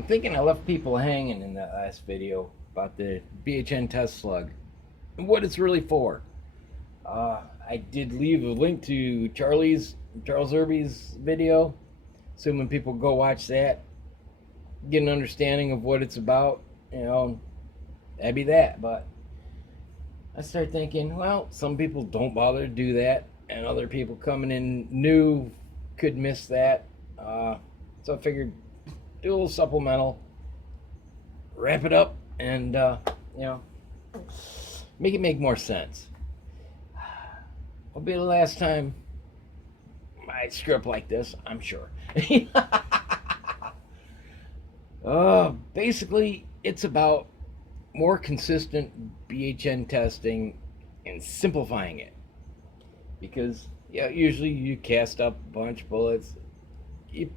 I'm thinking I left people hanging in that last video about the BHN test slug and what it's really for. I did leave a link to Charles Irby's video, so when people go watch that, get an understanding of what it's about, that'd be that. But I start thinking, well, some people don't bother to do that, and other people coming in new could miss that. So I figured do a little supplemental, wrap it up, and make it make more sense. Will be the last time I screw up like this, I'm sure. Basically, it's about more consistent BHN testing and simplifying it. Because usually you cast up a bunch of bullets, you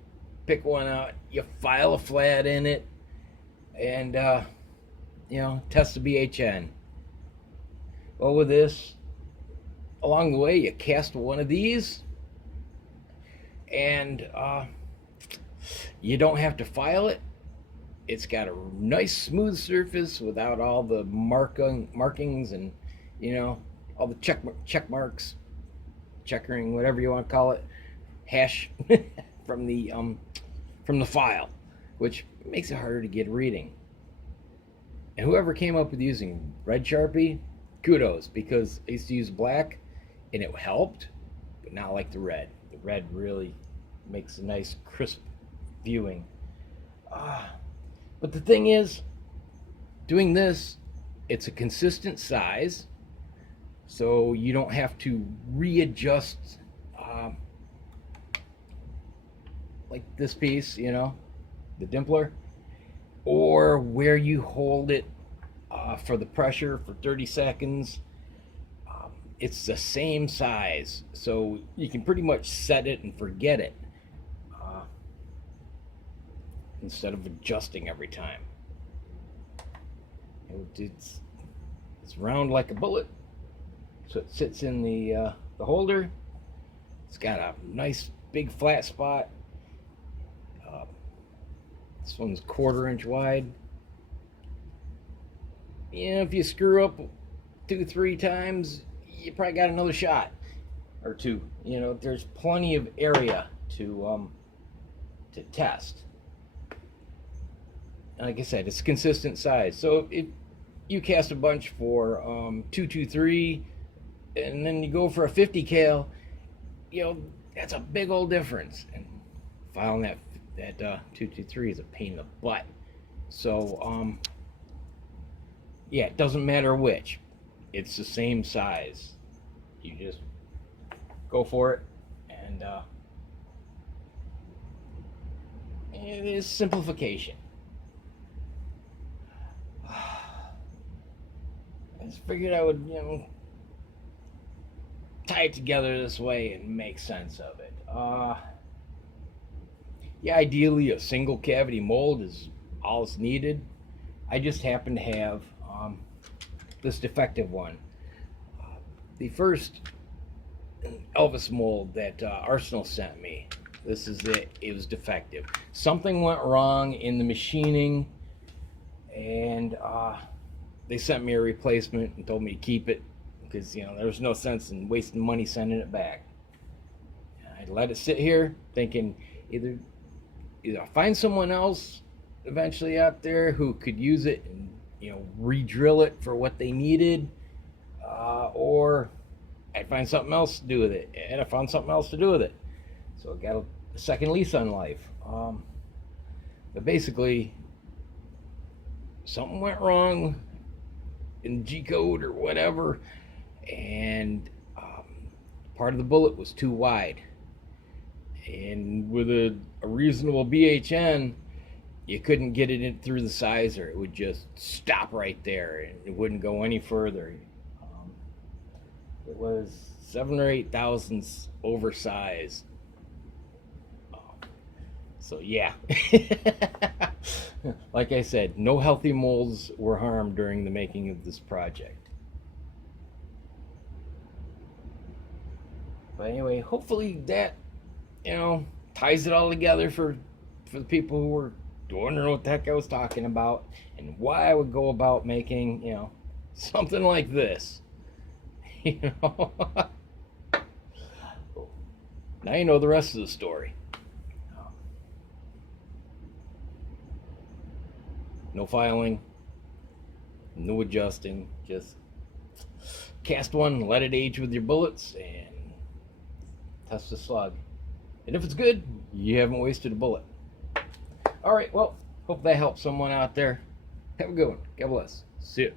pick one out, you file a flat in it, and test the BHN. Well, with this, along the way, you cast one of these, and you don't have to file it. It's got a nice smooth surface without all the markings and all the check marks, checkering, whatever you want to call it, hash from the file, which makes it harder to get reading. And whoever came up with using red Sharpie, kudos, because I used to use black and it helped, but not like the red. The red really makes a nice crisp viewing. But the thing is, doing this, it's a consistent size, so you don't have to readjust like this piece, the dimpler, or where you hold it for the pressure for 30 seconds. It's the same size, so you can pretty much set it and forget it instead of adjusting every time. It's round like a bullet, so it sits in the holder. It's got a nice big flat spot. This one's 1/4 inch wide. If you screw up 2-3 times, you probably got another shot or two. There's plenty of area to test. And like I said, it's consistent size. So if you cast a bunch for 223, and then you go for a 50 cal, that's a big old difference. And filing that 223 is a pain in the butt. So it doesn't matter which. It's the same size. You just go for it, and it is simplification. I just figured I would, tie it together this way and make sense of it. Ideally a single cavity mold is all it's needed. I just happen to have this defective one. The first Elvis mold that Arsenal sent me, this is it. It was defective. Something went wrong in the machining, and they sent me a replacement and told me to keep it because there was no sense in wasting money sending it back. And I let it sit here, thinking either I'll find someone else eventually out there who could use it and re-drill it for what they needed, or I'd find something else to do with it, and I found something else to do with it. So I got a second lease on life. But basically, something went wrong in G-code or whatever, and part of the bullet was too wide. And with a reasonable BHN, you couldn't get it in through the sizer. It would just stop right there, and it wouldn't go any further. It was 7 or 8 thousandths oversized. So yeah, like I said, no healthy molds were harmed during the making of this project. But anyway, hopefully that ties it all together for the people who were wondering what the heck I was talking about and why I would go about making, something like this. Now you know the rest of the story. No filing, no adjusting, just cast one, let it age with your bullets, and test the slug. And if it's good, you haven't wasted a bullet. All right, well, hope that helps someone out there. Have a good one. God bless. See ya.